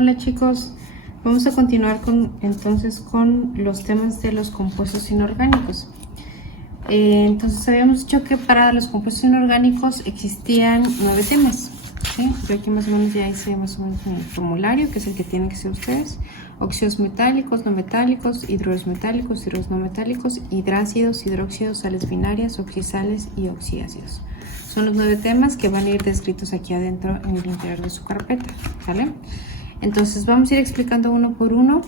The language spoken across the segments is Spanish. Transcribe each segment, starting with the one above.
Hola chicos, vamos a continuar entonces con los temas de los compuestos inorgánicos. Entonces habíamos dicho que para los compuestos inorgánicos existían 9 temas, ¿sí? Yo aquí más o menos ya hice más o menos un formulario, que es el que tienen que ser ustedes. Óxidos metálicos, no metálicos, hidruros metálicos, hidruros no metálicos, hidrácidos, hidróxidos, sales binarias, oxisales y oxiácidos. Son los 9 temas que van a ir descritos aquí adentro en el interior de su carpeta, ¿vale? Entonces vamos a ir explicando uno por uno.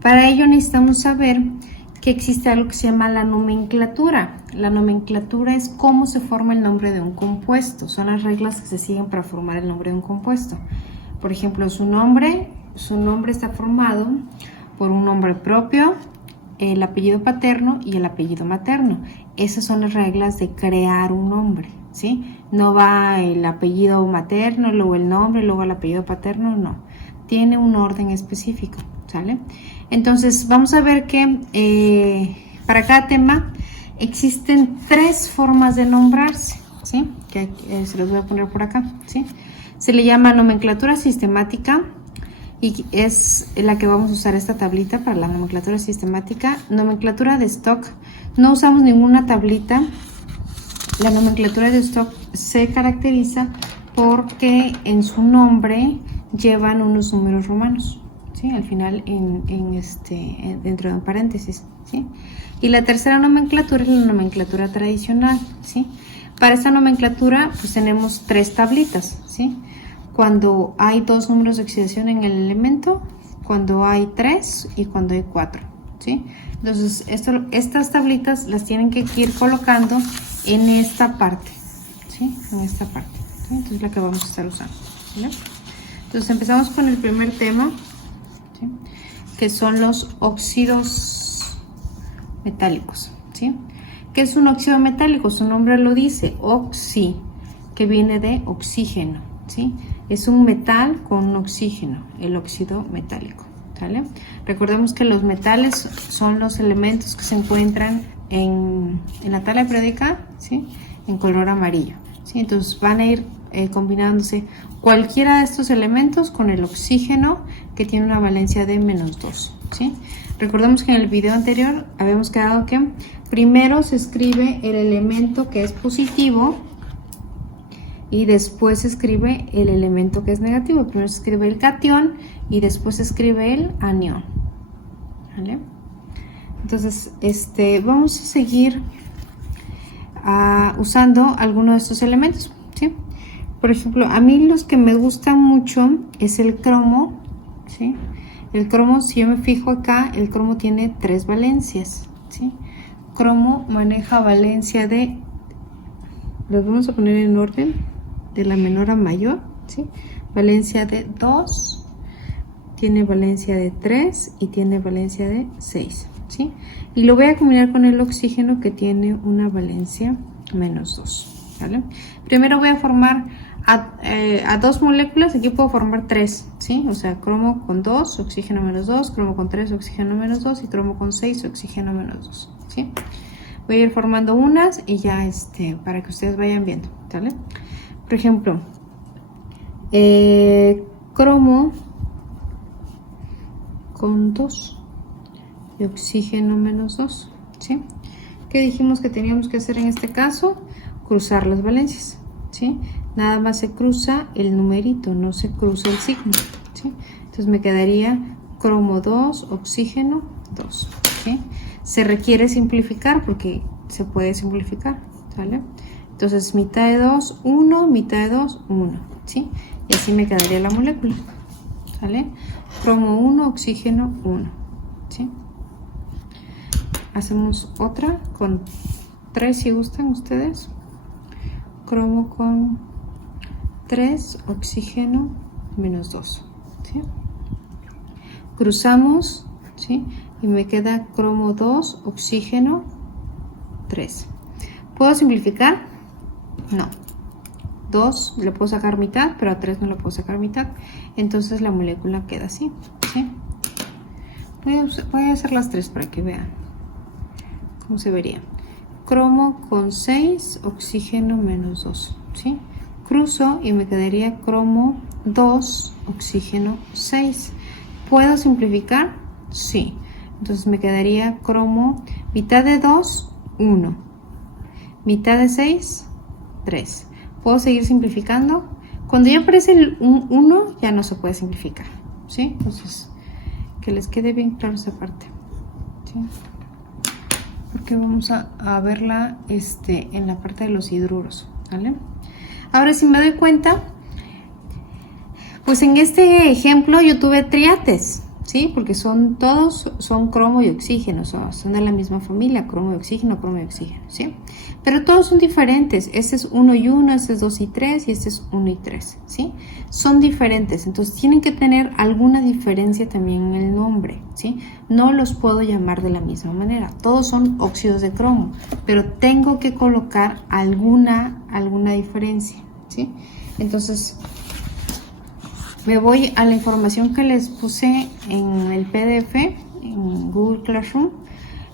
Para ello necesitamos saber que existe algo que se llama la nomenclatura. La nomenclatura es cómo se forma el nombre de un compuesto. Son las reglas que se siguen para formar el nombre de un compuesto. Por ejemplo, su nombre está formado por un nombre propio, el apellido paterno y el apellido materno. Esas son las reglas de crear un nombre, ¿sí? No va el apellido materno, luego el nombre, luego el apellido paterno, no. Tiene un orden específico, ¿sale? Entonces, vamos a ver que para cada tema existen 3 formas de nombrarse, ¿sí? Que se los voy a poner por acá, ¿sí? Se le llama nomenclatura sistemática y es la que vamos a usar esta tablita para la nomenclatura sistemática. Nomenclatura de stock, no usamos ninguna tablita. La nomenclatura de stock se caracteriza porque en su nombre llevan unos números romanos, ¿sí? Al final dentro de un paréntesis, ¿sí? Y la tercera nomenclatura es la nomenclatura tradicional, ¿sí? Para esta nomenclatura pues tenemos 3 tablitas, ¿sí? Cuando hay 2 números de oxidación en el elemento, cuando hay 3 y cuando hay 4, ¿sí? Entonces estas tablitas las tienen que ir colocando en esta parte, ¿sí? En esta parte, ¿sí? Entonces la que vamos a estar usando, ¿sí? Entonces empezamos con el primer tema, ¿sí? Que son los óxidos metálicos, ¿sí? ¿Qué es un óxido metálico? Su nombre lo dice, oxi, que viene de oxígeno, ¿sí? Es un metal con oxígeno, el óxido metálico, ¿sale? Recordemos que los metales son los elementos que se encuentran en la tabla periódica, ¿sí? En color amarillo, ¿sí? Entonces van a ir combinándose cualquiera de estos elementos con el oxígeno, que tiene una valencia de -2, ¿sí? Recordemos que en el video anterior habíamos quedado que primero se escribe el elemento que es positivo y después se escribe el elemento que es negativo. Primero se escribe el catión y después se escribe el anión, ¿vale? Entonces, vamos a seguir usando algunos de estos elementos, ¿sí? Por ejemplo, a mí los que me gustan mucho es el cromo, ¿sí? El cromo, si yo me fijo acá, el cromo tiene 3 valencias, ¿sí? Cromo maneja valencia de, los vamos a poner en orden, de la menor a mayor, ¿sí? Valencia de 2, tiene valencia de 3 y tiene valencia de 6, ¿sí? Y lo voy a combinar con el oxígeno, que tiene una valencia -2, ¿vale? Primero voy a formar a 2 moléculas. Aquí puedo formar 3, ¿sí? O sea, cromo con 2, oxígeno -2, cromo con 3, oxígeno -2 y cromo con 6, oxígeno -2, ¿sí? Voy a ir formando unas y ya para que ustedes vayan viendo, ¿vale? Por ejemplo, cromo con 2 y oxígeno -2, ¿sí? ¿Qué dijimos que teníamos que hacer en este caso? Cruzar las valencias, ¿sí? Nada más se cruza el numerito, no se cruza el signo, ¿sí? Entonces me quedaría cromo 2, oxígeno 2, ¿sí? Se requiere simplificar porque se puede simplificar, ¿vale? Entonces mitad de 2, 1, mitad de 2, 1, ¿sí? Y así me quedaría la molécula, ¿vale? Cromo 1, oxígeno 1, ¿sí? Hacemos otra con 3 si gustan ustedes. Cromo con 3, oxígeno -2, ¿sí? Cruzamos, ¿sí? Y me queda cromo 2, oxígeno 3. ¿Puedo simplificar? No. 2 le puedo sacar mitad, pero a 3 no le puedo sacar mitad. Entonces la molécula queda así, ¿sí? Voy a hacer las 3 para que vean cómo se vería. Cromo con 6, oxígeno -2, ¿sí? Cruzo y me quedaría cromo 2, oxígeno 6. ¿Puedo simplificar? Sí. Entonces me quedaría cromo, mitad de 2, 1. Mitad de 6, 3. ¿Puedo seguir simplificando? Cuando ya aparece el 1, ya no se puede simplificar, ¿sí? Entonces, que les quede bien claro esa parte, ¿sí? Porque vamos a verla en la parte de los hidruros, ¿vale? Ahora, si me doy cuenta, pues en este ejemplo yo tuve triates, ¿sí? Porque todos son cromo y oxígeno, son de la misma familia, cromo y oxígeno, ¿sí? Pero todos son diferentes. Este es 1 y 1, este es 2 y 3 y este es 1 y 3, ¿sí? Son diferentes, entonces tienen que tener alguna diferencia también en el nombre, ¿sí? No los puedo llamar de la misma manera. Todos son óxidos de cromo, pero tengo que colocar alguna diferencia, ¿sí? Entonces, me voy a la información que les puse en el PDF, en Google Classroom.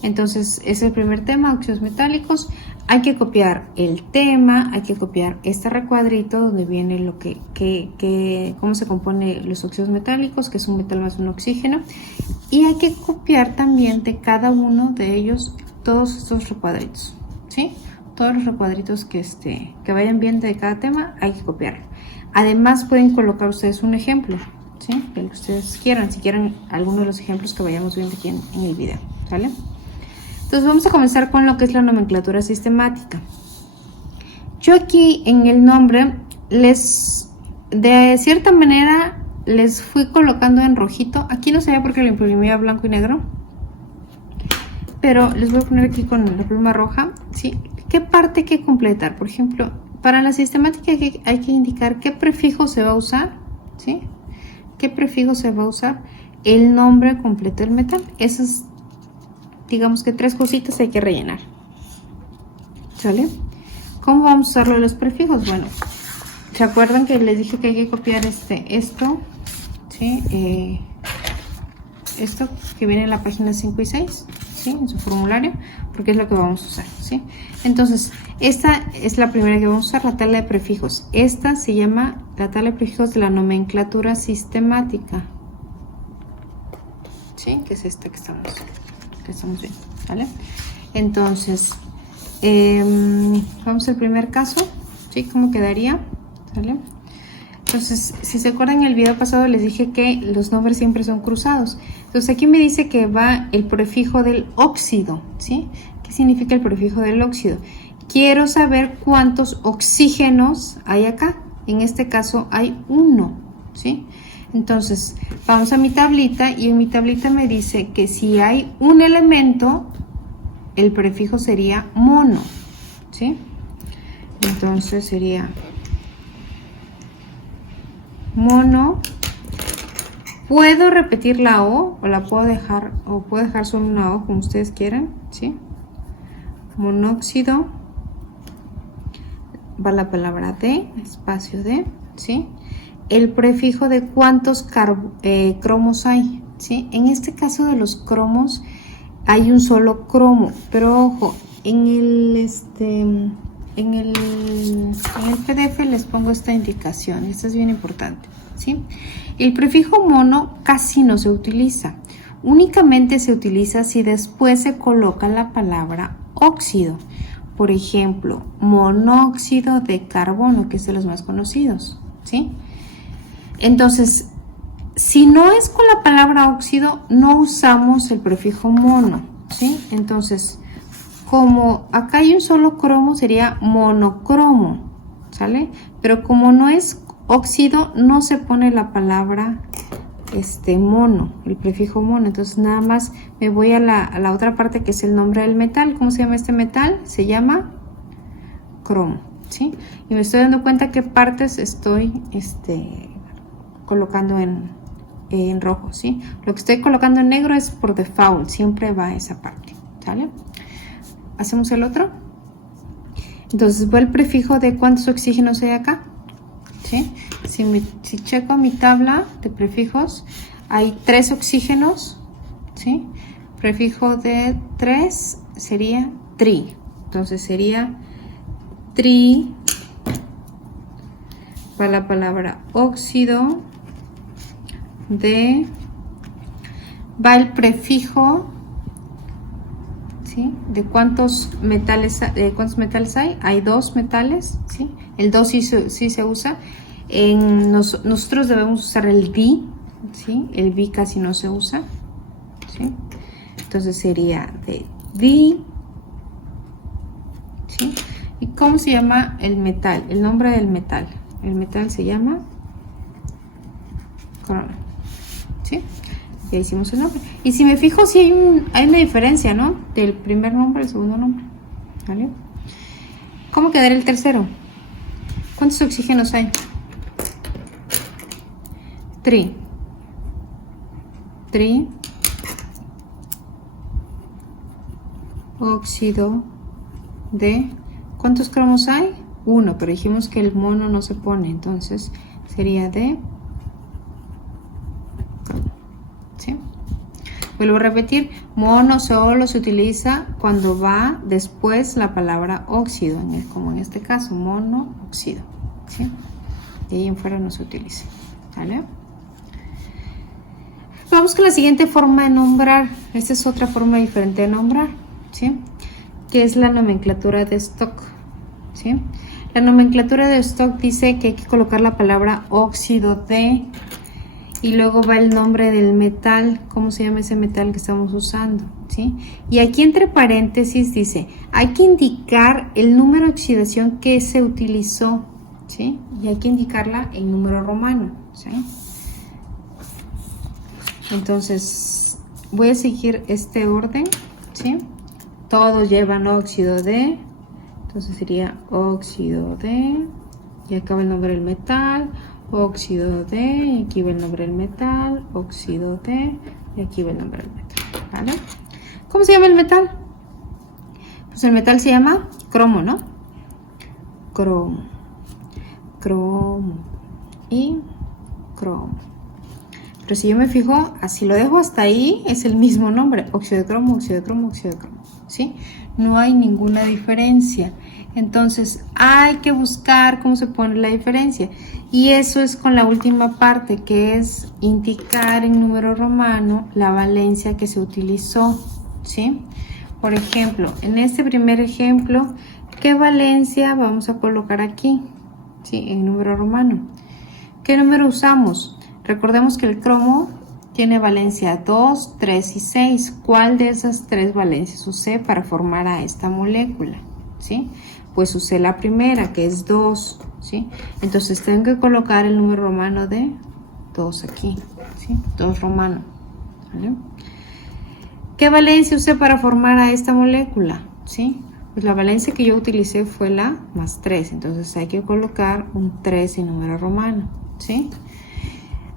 Entonces, es el primer tema, óxidos metálicos. Hay que copiar el tema, hay que copiar este recuadrito donde viene lo cómo se compone los óxidos metálicos, que es un metal más un oxígeno. Y hay que copiar también de cada uno de ellos todos estos recuadritos, ¿sí? Todos los recuadritos que vayan bien de cada tema, hay que copiarlo. Además, pueden colocar ustedes un ejemplo, ¿sí? De lo que ustedes quieran, si quieren alguno de los ejemplos que vayamos viendo aquí en el video, ¿vale? Entonces vamos a comenzar con lo que es la nomenclatura sistemática. Yo aquí en el nombre de cierta manera les fui colocando en rojito. Aquí no se ve porque lo imprimí a blanco y negro, pero les voy a poner aquí con la pluma roja, ¿sí? ¿Qué parte hay que completar? Por ejemplo, para la sistemática hay que indicar qué prefijo se va a usar, ¿sí? ¿Qué prefijo se va a usar? El nombre completo del metal. Esas, digamos que 3 cositas hay que rellenar, ¿sale? ¿Cómo vamos a usarlo los prefijos? Bueno, ¿se acuerdan que les dije que hay que copiar esto? ¿Sí? Esto que viene en la página 5 y 6, ¿sí? En su formulario, porque es lo que vamos a usar, ¿sí? Entonces, esta es la primera que vamos a usar, la tabla de prefijos. Esta se llama la tabla de prefijos de la nomenclatura sistemática, ¿sí? Que es esta que estamos viendo, ¿vale? Entonces, vamos al primer caso, ¿sí? ¿Cómo quedaría? ¿Vale? Entonces, si se acuerdan, en el video pasado les dije que los nombres siempre son cruzados. Entonces, aquí me dice que va el prefijo del óxido, ¿sí? ¿Qué significa el prefijo del óxido? Quiero saber cuántos oxígenos hay acá. En este caso hay 1, ¿sí? Entonces, vamos a mi tablita y en mi tablita me dice que si hay un elemento, el prefijo sería mono, ¿sí? Entonces sería mono. Puedo repetir la O o la puedo dejar, o puedo dejar solo una O como ustedes quieran, ¿sí? Monóxido, va la palabra de, espacio de, ¿sí? El prefijo de cuántos cromos hay, ¿sí? En este caso de los cromos hay un solo cromo, pero ojo, en el PDF les pongo esta indicación, esta es bien importante, ¿sí? El prefijo mono casi no se utiliza, únicamente se utiliza si después se coloca la palabra óxido. Por ejemplo, monóxido de carbono, que es de los más conocidos, ¿sí? Entonces, si no es con la palabra óxido, no usamos el prefijo mono, ¿sí? Entonces, como acá hay un solo cromo, sería monocromo, ¿sale? Pero como no es óxido, no se pone la palabra mono, el prefijo mono. Entonces nada más me voy a la otra parte que es el nombre del metal. ¿Cómo se llama este metal? Se llama cromo, ¿sí? Y me estoy dando cuenta qué partes estoy colocando en rojo, ¿sí? Lo que estoy colocando en negro es por default, siempre va a esa parte, ¿sale? Hacemos el otro. Entonces va el prefijo de cuántos oxígenos hay acá, ¿sí? Si checo mi tabla de prefijos, hay 3 oxígenos, ¿sí? Prefijo de 3 sería tri. Entonces sería tri va la palabra óxido de, va el prefijo, ¿sí? De cuántos metales hay. Hay 2 metales, ¿sí? El 2 sí se usa. Nosotros debemos usar el bi, ¿sí? El bi casi no se usa, ¿sí? Entonces sería de bi, ¿sí? ¿Y cómo se llama el metal? El nombre del metal. El metal se llama cromo, ¿sí? Ya hicimos el nombre. Y si me fijo, sí hay una diferencia, ¿no? Del primer nombre al segundo nombre, ¿vale? ¿Cómo quedaría el tercero? ¿Cuántos oxígenos hay? 3. Óxido de, ¿cuántos cromos hay? 1, pero dijimos que el mono no se pone, entonces sería de, ¿sí? Vuelvo a repetir, mono solo se utiliza cuando va después la palabra óxido, como en este caso, monóxido, ¿sí? De ahí en fuera no se utiliza, ¿vale? Vamos con la siguiente forma de nombrar. Esta es otra forma diferente de nombrar, ¿sí? Que es la nomenclatura de stock, ¿sí? La nomenclatura de stock dice que hay que colocar la palabra óxido de y luego va el nombre del metal, cómo se llama ese metal que estamos usando, ¿sí? Y aquí entre paréntesis dice, hay que indicar el número de oxidación que se utilizó, ¿sí? Y hay que indicarla en número romano, ¿sí? Entonces voy a seguir este orden, ¿sí? Todos llevan óxido de, entonces sería óxido de, y acaba el nombre del metal, óxido de, y aquí va el nombre del metal, óxido de, y aquí va el nombre del metal, ¿vale? ¿Cómo se llama el metal? Pues el metal se llama cromo, ¿no? Cromo y cromo. Pero si yo me fijo, así lo dejo hasta ahí, es el mismo nombre, óxido de cromo, óxido de cromo, óxido de cromo, ¿sí? No hay ninguna diferencia. Entonces hay que buscar cómo se pone la diferencia. Y eso es con la última parte, que es indicar en número romano la valencia que se utilizó, ¿sí? Por ejemplo, en este primer ejemplo, ¿qué valencia vamos a colocar aquí? ¿Sí? En número romano. ¿Qué número usamos? Recordemos que el cromo tiene valencia 2, 3 y 6. ¿Cuál de esas 3 valencias usé para formar a esta molécula? ¿Sí? Pues usé la primera, que es 2. ¿Sí? Entonces tengo que colocar el número romano de 2 aquí. ¿Sí? 2 romano. ¿Vale? ¿Qué valencia usé para formar a esta molécula? ¿Sí? Pues la valencia que yo utilicé fue la más 3. Entonces hay que colocar un 3 en número romano. ¿Sí?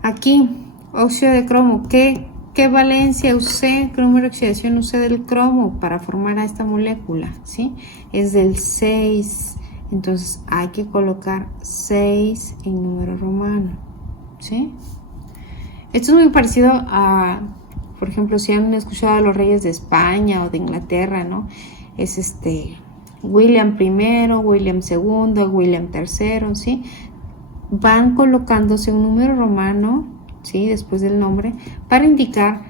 Aquí, óxido de cromo, ¿qué valencia usé, qué número de oxidación usé del cromo para formar a esta molécula? ¿Sí? Es del 6, entonces hay que colocar 6 en número romano, ¿sí? Esto es muy parecido a, por ejemplo, si han escuchado a los reyes de España o de Inglaterra, ¿no? Es William I, William II, William III, ¿sí? Van colocándose un número romano, ¿sí? Después del nombre, para indicar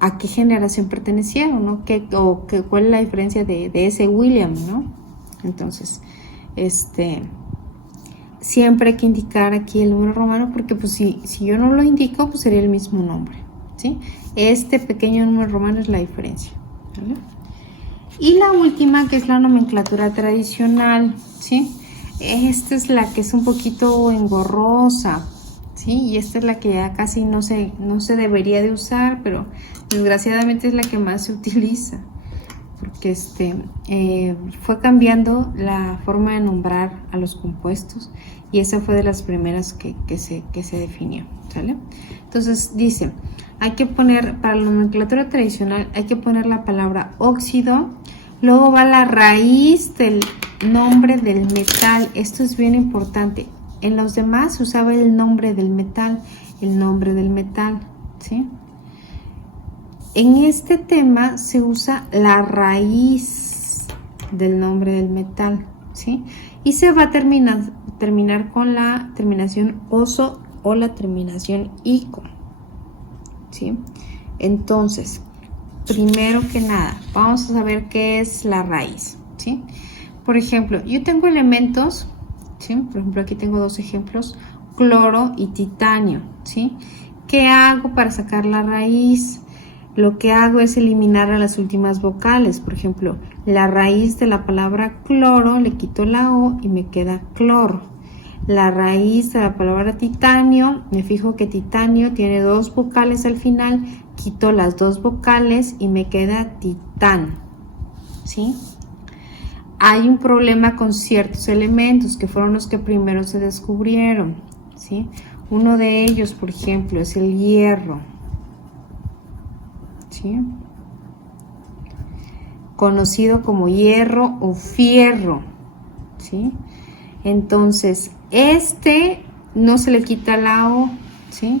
a qué generación pertenecieron, ¿no? ¿Cuál es la diferencia de ese William, ¿no? Entonces, siempre hay que indicar aquí el número romano, porque pues si yo no lo indico, pues sería el mismo nombre, ¿sí? Este pequeño número romano es la diferencia, ¿vale? Y la última, que es la nomenclatura tradicional, ¿sí? Esta es la que es un poquito engorrosa, ¿sí? Y esta es la que ya casi no se debería de usar, pero desgraciadamente es la que más se utiliza, porque fue cambiando la forma de nombrar a los compuestos y esa fue de las primeras que se definió, ¿sale? Entonces dice, hay que poner, para la nomenclatura tradicional, hay que poner la palabra óxido, luego va la raíz del nombre del metal. Esto es bien importante. En los demás se usaba el nombre del metal, ¿sí? En este tema se usa la raíz del nombre del metal, ¿sí? Y se va terminar con la terminación oso o la terminación ico, ¿sí? Entonces, primero que nada, vamos a saber qué es la raíz, ¿sí? Por ejemplo, yo tengo elementos, ¿sí? Por ejemplo, aquí tengo dos ejemplos, cloro y titanio, ¿sí? ¿Qué hago para sacar la raíz? Lo que hago es eliminar a las últimas vocales. Por ejemplo, la raíz de la palabra cloro, le quito la O y me queda cloro. La raíz de la palabra titanio, me fijo que titanio tiene dos vocales al final, quito las dos vocales y me queda titán, ¿sí? Hay un problema con ciertos elementos que fueron los que primero se descubrieron, ¿sí? Uno de ellos, por ejemplo, es el hierro, ¿sí? Conocido como hierro o fierro, ¿sí? Entonces, este no se le quita la O, ¿sí?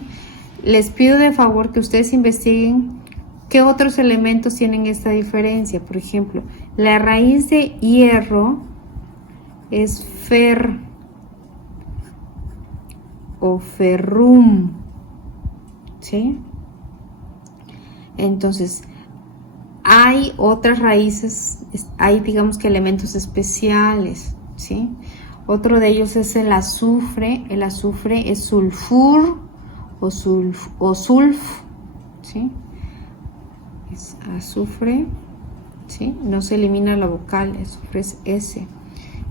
Les pido de favor que ustedes investiguen qué otros elementos tienen esta diferencia. Por ejemplo, la raíz de hierro es fer o ferrum, ¿sí? Entonces, hay otras raíces, hay digamos que elementos especiales, ¿sí? Otro de ellos es el azufre es sulfur o sulf, ¿sí? Es azufre, ¿sí? No se elimina la vocal, azufre es S,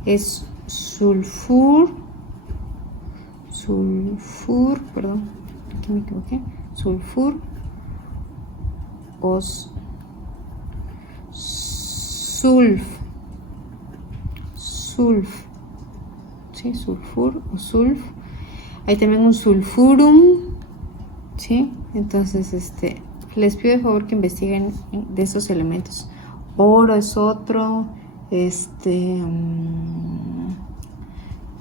es sulfur, perdón, aquí me equivoqué, sulfur o sulf, ¿sí? Sulfur o sulf. Hay también un sulfurum, ¿sí? Entonces, les pido de favor que investiguen de esos elementos. Oro es otro,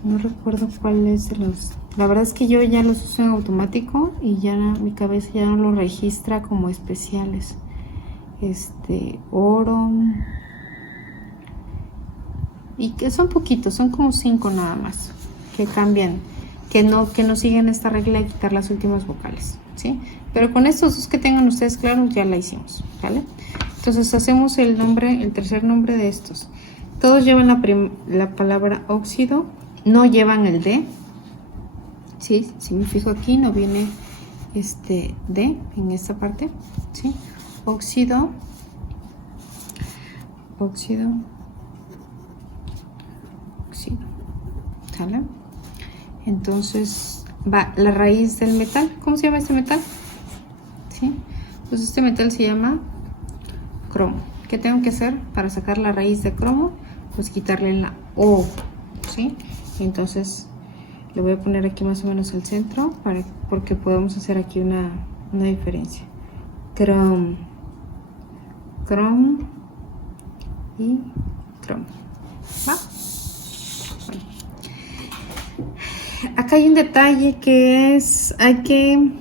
no recuerdo cuál es de los. La verdad es que yo ya los uso en automático y ya mi cabeza ya no los registra como especiales. Oro. Y que son poquitos, son como 5 nada más, que cambian, que no siguen esta regla de quitar las últimas vocales, ¿sí? Pero con estos dos que tengan ustedes claros ya la hicimos, ¿vale? Entonces hacemos el tercer nombre de estos. Todos llevan la palabra óxido, no llevan el D, ¿sí? Si me fijo aquí no viene D en esta parte, ¿sí? Óxido, ¿sale? Entonces va la raíz del metal. ¿Cómo se llama este metal? ¿Sí? Pues este metal se llama cromo. ¿Qué tengo que hacer para sacar la raíz de cromo? Pues quitarle la O, ¿sí? Entonces le voy a poner aquí más o menos al centro porque podemos hacer aquí una diferencia. Crom y cromo. ¿Va? Bueno. Acá hay un detalle que es, hay que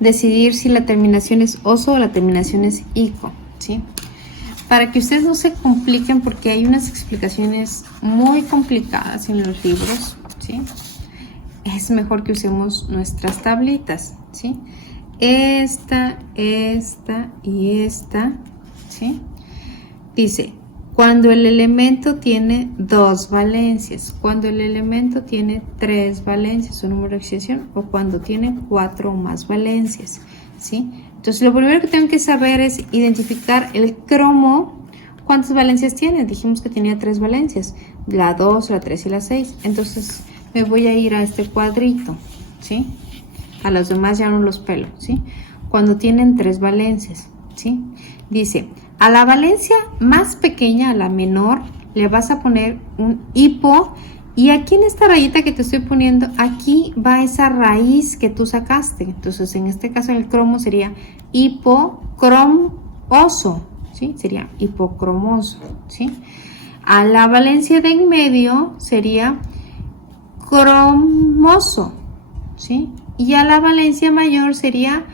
decidir si la terminación es oso o la terminación es ico, ¿sí? Para que ustedes no se compliquen, porque hay unas explicaciones muy complicadas en los libros, ¿sí? Es mejor que usemos nuestras tablitas, ¿sí? Esta y esta, ¿sí? Dice, cuando el elemento tiene 2 valencias, cuando el elemento tiene 3 valencias, un número de extensión, o cuando tiene 4 o más valencias, ¿sí? Entonces, lo primero que tengo que saber es identificar el cromo. ¿Cuántas valencias tiene? Dijimos que tenía 3 valencias, la 2, la 3 y la 6. Entonces, me voy a ir a este cuadrito, ¿sí? A los demás ya no los pelo, ¿sí? Cuando tienen 3 valencias, ¿sí? Dice, a la valencia más pequeña, a la menor, le vas a poner un hipo. Y aquí en esta rayita que te estoy poniendo, aquí va esa raíz que tú sacaste. Entonces, en este caso, el cromo sería hipocromoso, ¿sí? Sería hipocromoso, ¿sí? A la valencia de en medio sería cromoso, ¿sí? Y a la valencia mayor sería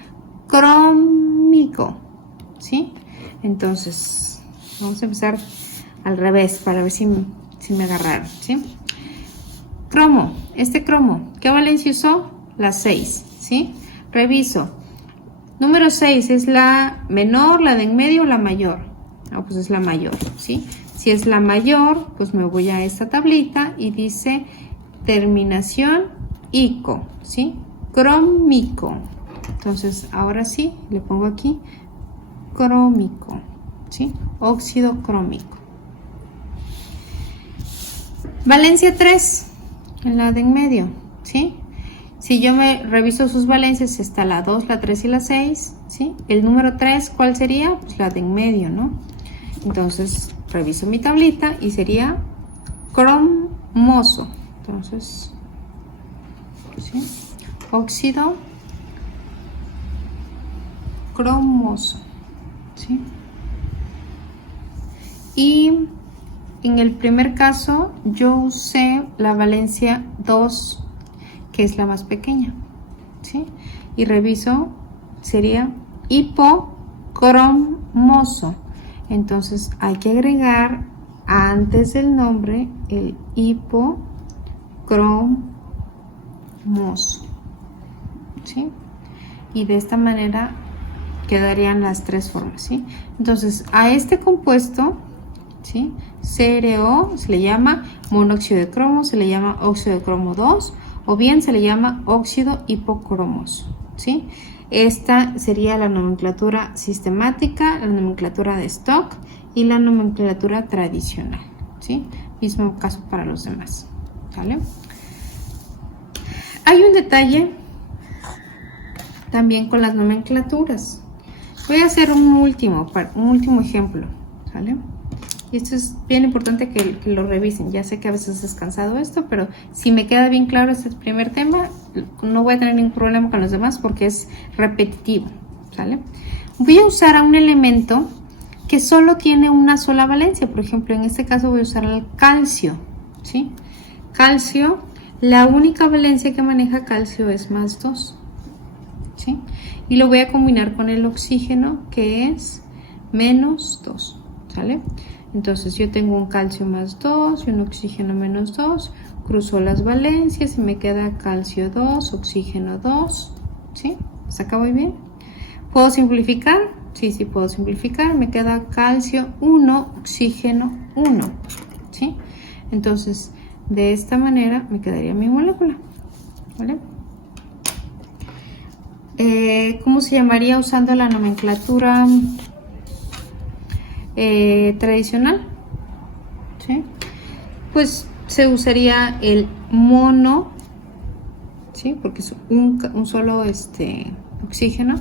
crómico, ¿sí? Entonces, vamos a empezar al revés para ver si me agarraron, ¿sí? Cromo, este cromo, ¿qué valencia usó? La 6, ¿sí? Reviso. Número 6, ¿es la menor, la de en medio o la mayor? Ah, pues es la mayor, ¿sí? Si es la mayor, pues me voy a esta tablita y dice terminación ico, ¿sí? Crómico. Entonces, ahora sí, le pongo aquí crómico, ¿sí? Óxido crómico. Valencia 3, en la de en medio, ¿sí? Si yo me reviso sus valencias, está la 2, la 3 y la 6, ¿sí? El número 3, ¿cuál sería? Pues la de en medio, ¿no? Entonces, reviso mi tablita y sería cromoso. Entonces, ¿sí? Óxido cromoso, ¿sí? Y en el primer caso, yo usé la valencia 2, que es la más pequeña, ¿sí? Y reviso, sería hipocromoso. Entonces hay que agregar antes del nombre el hipocromoso, ¿sí? Y de esta manera quedarían las tres formas, ¿sí? Entonces a este compuesto, ¿sí? CRO se le llama monóxido de cromo, se le llama óxido de cromo 2 o bien se le llama óxido hipocromoso, ¿sí? Esta sería la nomenclatura sistemática, la nomenclatura de stock y la nomenclatura tradicional, ¿sí? Mismo caso para los demás, ¿vale? Hay un detalle también con las nomenclaturas. Voy a hacer un último ejemplo, ¿vale? Y esto es bien importante que lo revisen. Ya sé que a veces es cansado esto, pero si me queda bien claro este primer tema, no voy a tener ningún problema con los demás porque es repetitivo, ¿sale? Voy a usar a un elemento que solo tiene una sola valencia. Por ejemplo, en este caso voy a usar el calcio, ¿sí? Calcio, la única valencia que maneja calcio es +2, ¿sí? Y lo voy a combinar con el oxígeno, que es -2, ¿sale? Entonces yo tengo un calcio +2 y un oxígeno -2, cruzo las valencias y me queda calcio 2, oxígeno 2, ¿sí? ¿Hasta acá voy bien? ¿Puedo simplificar? Sí, sí puedo simplificar, me queda calcio 1, oxígeno 1, ¿sí? Entonces de esta manera me quedaría mi molécula, ¿vale? ¿Cómo se llamaría usando la nomenclatura tradicional? ¿Sí? Pues se usaría el mono, ¿sí? Porque es un solo oxígeno.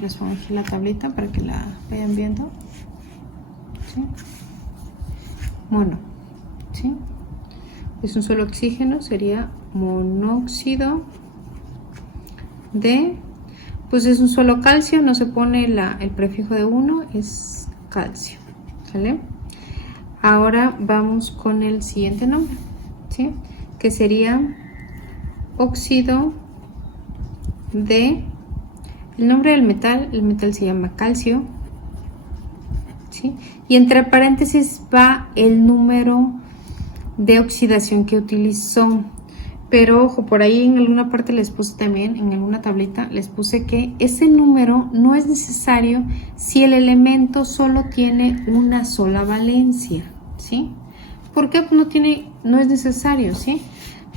Les pongo aquí la tablita para que la vayan viendo, ¿sí? Mono, ¿sí? Es un solo oxígeno, sería monóxido de, pues es un solo calcio, no se pone el prefijo de 1, es calcio, ¿vale? Ahora vamos con el siguiente nombre, ¿sí? Que sería óxido de, el nombre del metal, el metal se llama calcio, ¿sí? Y entre paréntesis va el número de oxidación que utilizó. Pero ojo, por ahí en alguna parte les puse también, en alguna tablita, les puse que ese número no es necesario si el elemento solo tiene una sola valencia, ¿sí? ¿Por qué no es necesario, ¿sí?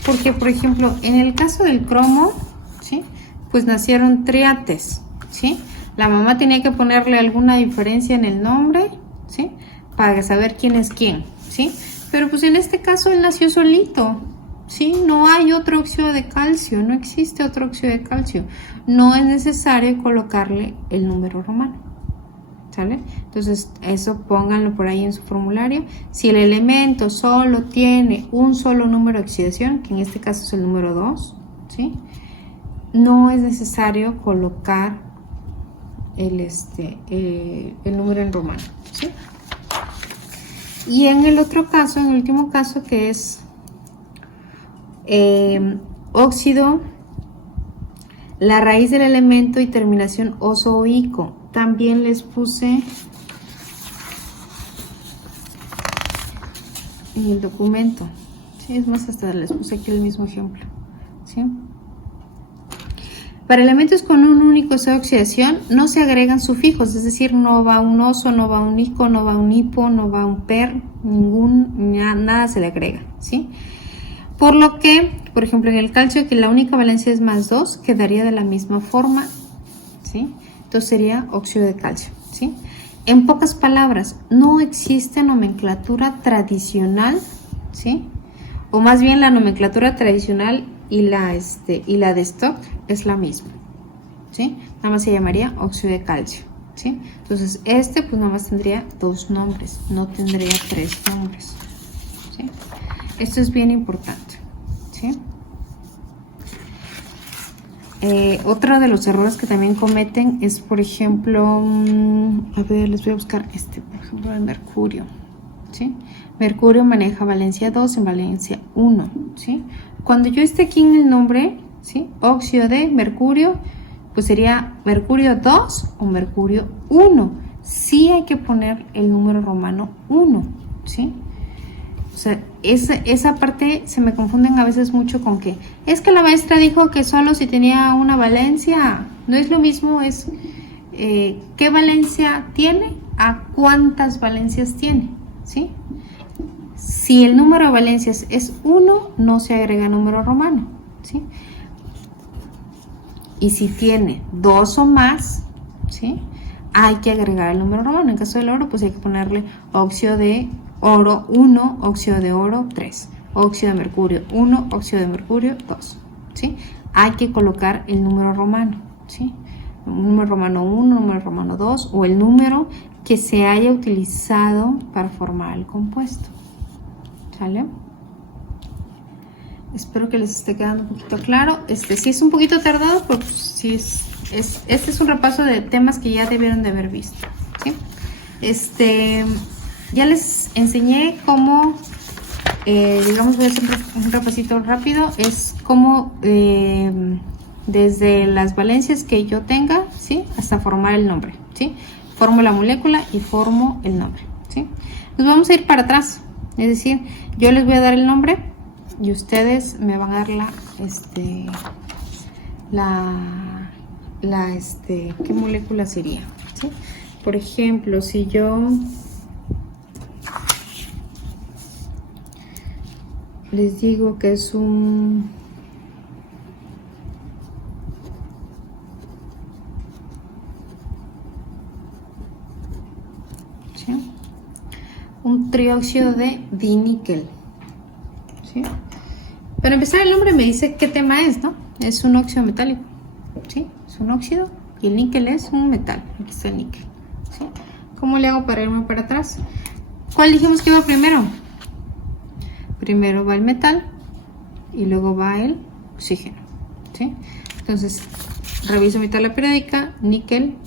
Porque, por ejemplo, en el caso del cromo, ¿sí? Pues nacieron triates, ¿sí? La mamá tenía que ponerle alguna diferencia en el nombre, ¿sí? Para saber quién es quién, ¿sí? Pero pues en este caso él nació solito, ¿sí? No hay otro óxido de calcio, no existe otro óxido de calcio. No es necesario colocarle el número romano, ¿sale? Entonces eso pónganlo por ahí en su formulario. Si el elemento solo tiene un solo número de oxidación, que en este caso es el número 2, ¿sí? No es necesario colocar el número en romano, ¿sí? Y en el otro caso, en el último caso, que es óxido, la raíz del elemento y terminación oso-ico. También les puse en el documento, Sí, es más, hasta les puse aquí el mismo ejemplo. ¿Sí? Para elementos con un único estado de oxidación no se agregan sufijos, es decir, no va un oso, no va un ico, no va un hipo, no va un per, nada se le agrega, ¿sí? Por lo que, por ejemplo, en el calcio, que la única valencia es +2, quedaría de la misma forma, ¿sí? Entonces sería óxido de calcio, ¿sí? En pocas palabras, no existe nomenclatura tradicional, ¿sí? O más bien la nomenclatura tradicional y la de stock es la misma, ¿sí? Nada más se llamaría óxido de calcio, ¿sí? Entonces pues nada más tendría 2 nombres, no tendría 3 nombres, ¿sí? Esto es bien importante, ¿sí? Otro de los errores que también cometen es, por ejemplo, a ver, les voy a buscar por ejemplo, el mercurio, ¿sí? Mercurio maneja valencia 2 en valencia 1, ¿sí? Cuando yo esté aquí en el nombre, ¿sí? Óxido de mercurio, pues sería mercurio 2 o mercurio 1. Sí hay que poner el número romano 1, ¿sí? O sea, esa parte se me confunden a veces mucho con que es que la maestra dijo que solo si tenía una valencia. No es lo mismo, es qué valencia tiene a cuántas valencias tiene, ¿sí? Si el número de valencias es 1, no se agrega número romano, ¿sí? Y si tiene 2 o más, ¿sí? Hay que agregar el número romano. En caso del oro, pues hay que ponerle óxido de oro 1, óxido de oro 3, óxido de mercurio 1, óxido de mercurio 2, ¿sí? Hay que colocar el número romano, ¿sí? Número romano 1, número romano 2 o el número que se haya utilizado para formar el compuesto, ¿sale? Espero que les esté quedando un poquito claro. Sí es un poquito tardado, pero pues sí este es un repaso de temas que ya debieron de haber visto, ¿sí? Ya les enseñé cómo, digamos, voy a hacer un repasito rápido, es cómo desde las valencias que yo tenga, ¿sí? Hasta formar el nombre, ¿sí? Formo la molécula y formo el nombre, ¿sí? Nos vamos a ir para atrás, es decir, yo les voy a dar el nombre y ustedes me van a dar ¿qué molécula sería? ¿Sí? Por ejemplo, si yo les digo que es un trióxido de diníquel, ¿sí? Para empezar, el nombre me dice qué tema es, ¿no? Es un óxido metálico, ¿sí? Es un óxido y el níquel es un metal. Aquí está el níquel, ¿sí? ¿Cómo le hago para irme para atrás? ¿Cuál dijimos que iba primero? Primero va el metal y luego va el oxígeno, ¿sí? Entonces, reviso mi tabla periódica, níquel,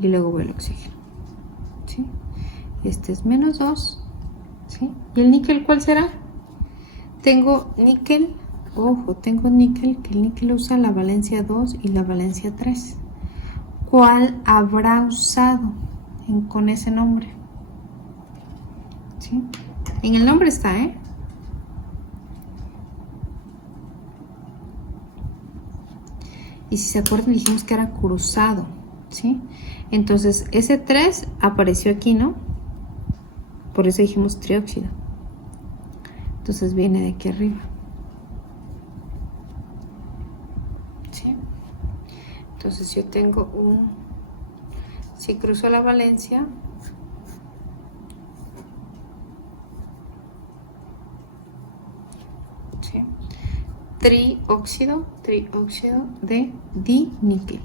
y luego va el oxígeno, ¿sí? Este es -2, ¿sí? ¿Y el níquel cuál será? Tengo níquel, ojo, tengo níquel, que el níquel usa la valencia 2 y la valencia 3. ¿Cuál habrá usado con ese nombre? ¿Sí? En el nombre está, ¿eh? Y si se acuerdan, dijimos que era cruzado, ¿sí? Entonces, ese 3 apareció aquí, ¿no? Por eso dijimos trióxido. Entonces viene de aquí arriba, ¿sí? Entonces yo tengo si cruzo la valencia, ¿sí? Trióxido de diníquel,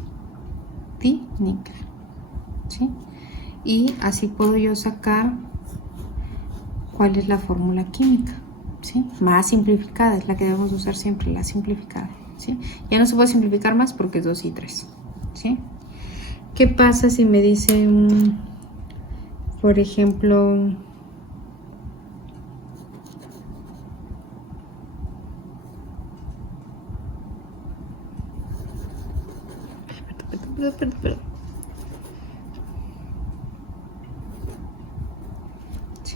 ¿sí? Y así puedo yo sacar cuál es la fórmula química, ¿sí? Más simplificada, es la que debemos usar siempre, la simplificada, ¿sí? Ya no se puede simplificar más porque es 2 y 3, ¿sí? ¿Qué pasa si me dicen, por ejemplo, perdón.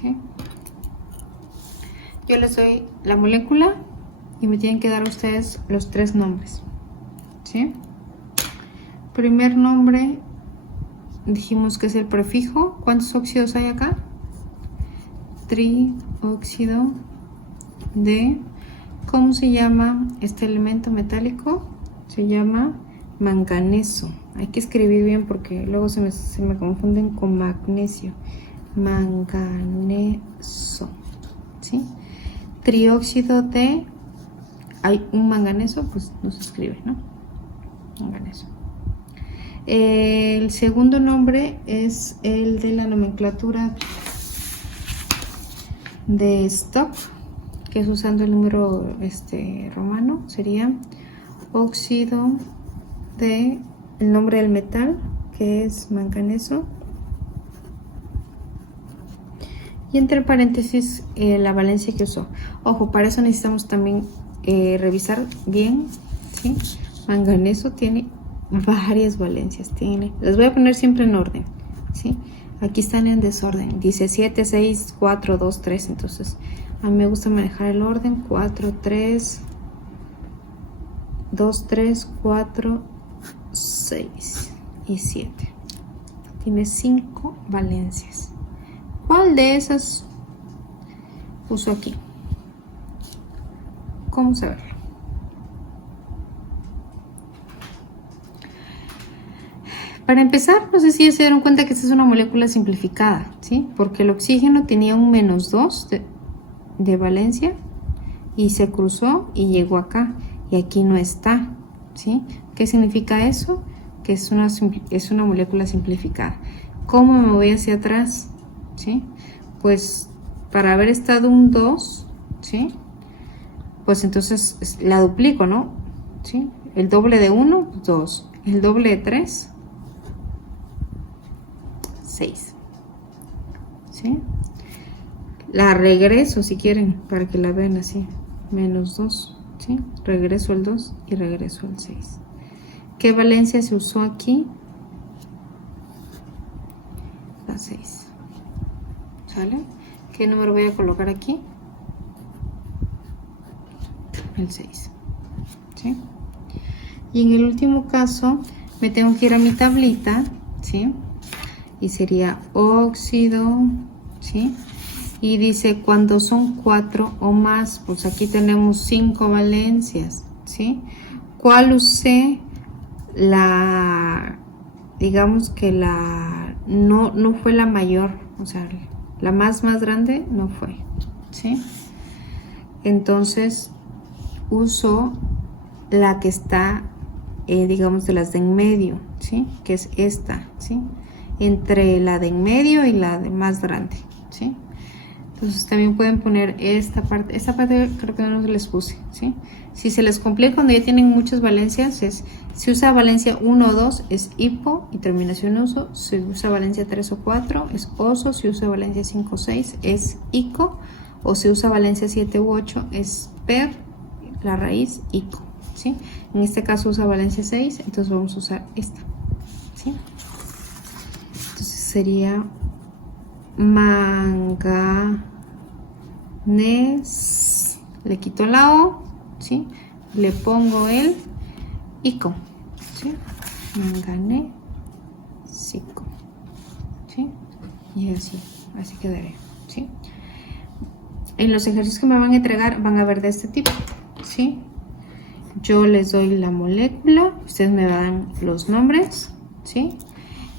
¿sí? Yo les doy la molécula y me tienen que dar ustedes los 3 nombres, ¿sí? Primer nombre, dijimos que es el prefijo. ¿Cuántos óxidos hay acá? Trióxido de... ¿Cómo se llama este elemento metálico? Se llama manganeso. Hay que escribir bien porque luego se me confunden con magnesio. Manganeso, ¿sí? Trióxido de... Hay un manganeso, pues no se escribe, ¿no? Manganeso. El segundo nombre es el de la nomenclatura de Stock, que es usando el número romano. Sería óxido de el nombre del metal, que es manganeso, y entre paréntesis la valencia que usó. Ojo, para eso necesitamos también revisar bien, ¿sí? Manganeso tiene varias valencias, las voy a poner siempre en orden, ¿sí? Aquí están en desorden, dice 7, 6, 4, 2, 3, entonces a mí me gusta manejar el orden, 4, 3, 2, 3, 4, 6 y 7. Tiene 5 valencias. ¿Cuál de esas uso aquí? ¿Cómo saberlo? Para empezar, no sé si ya se dieron cuenta que esta es una molécula simplificada, ¿sí? Porque el oxígeno tenía un -2 de valencia y se cruzó y llegó acá, y aquí no está, ¿sí? ¿Qué significa eso? Que es una molécula simplificada. ¿Cómo me voy hacia atrás? ¿Sí? Pues para haber estado un 2, ¿sí? Pues entonces la duplico, ¿no? ¿Sí? El doble de 1, 2. El doble de 3, 6. ¿Sí? La regreso si quieren, para que la vean así. -2, ¿sí? Regreso el 2 y regreso el 6. ¿Qué valencia se usó aquí? La 6. ¿Sale? ¿Qué número voy a colocar aquí? El 6. ¿Sí? Y en el último caso me tengo que ir a mi tablita, ¿sí? Y sería óxido, ¿sí? Y dice cuando son 4 o más, pues aquí tenemos 5 valencias, ¿sí? ¿Cuál usé? Digamos que no fue la mayor, o sea, la más grande no fue, ¿sí? Entonces uso la que está, digamos, de las de en medio, ¿sí? Que es esta, ¿sí? Entre la de en medio y la de más grande, ¿sí? Entonces también pueden poner esta parte creo que no les puse, ¿sí? Si se les complica cuando ya tienen muchas valencias, si usa valencia 1 o 2 es hipo y terminación uso, si usa valencia 3 o 4 es oso, si usa valencia 5 o 6 es ico, o si usa valencia 7 u 8 es per, la raíz ico, ¿sí? En este caso usa valencia 6, entonces vamos a usar esta, ¿sí? Entonces sería manganes, le quito la O, ¿sí? Le pongo el ico, ¿sí? Manganésico, ¿sí? Y así quedaría, ¿sí? En los ejercicios que me van a entregar van a ver de este tipo, ¿sí? Yo les doy la molécula, ustedes me dan los nombres, ¿sí?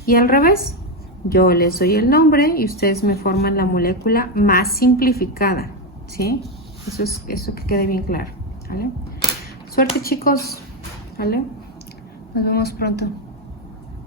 Y al revés, yo les doy el nombre y ustedes me forman la molécula más simplificada, ¿sí? Eso que quede bien claro, ¿vale? Suerte, chicos, ¿vale? Nos vemos pronto.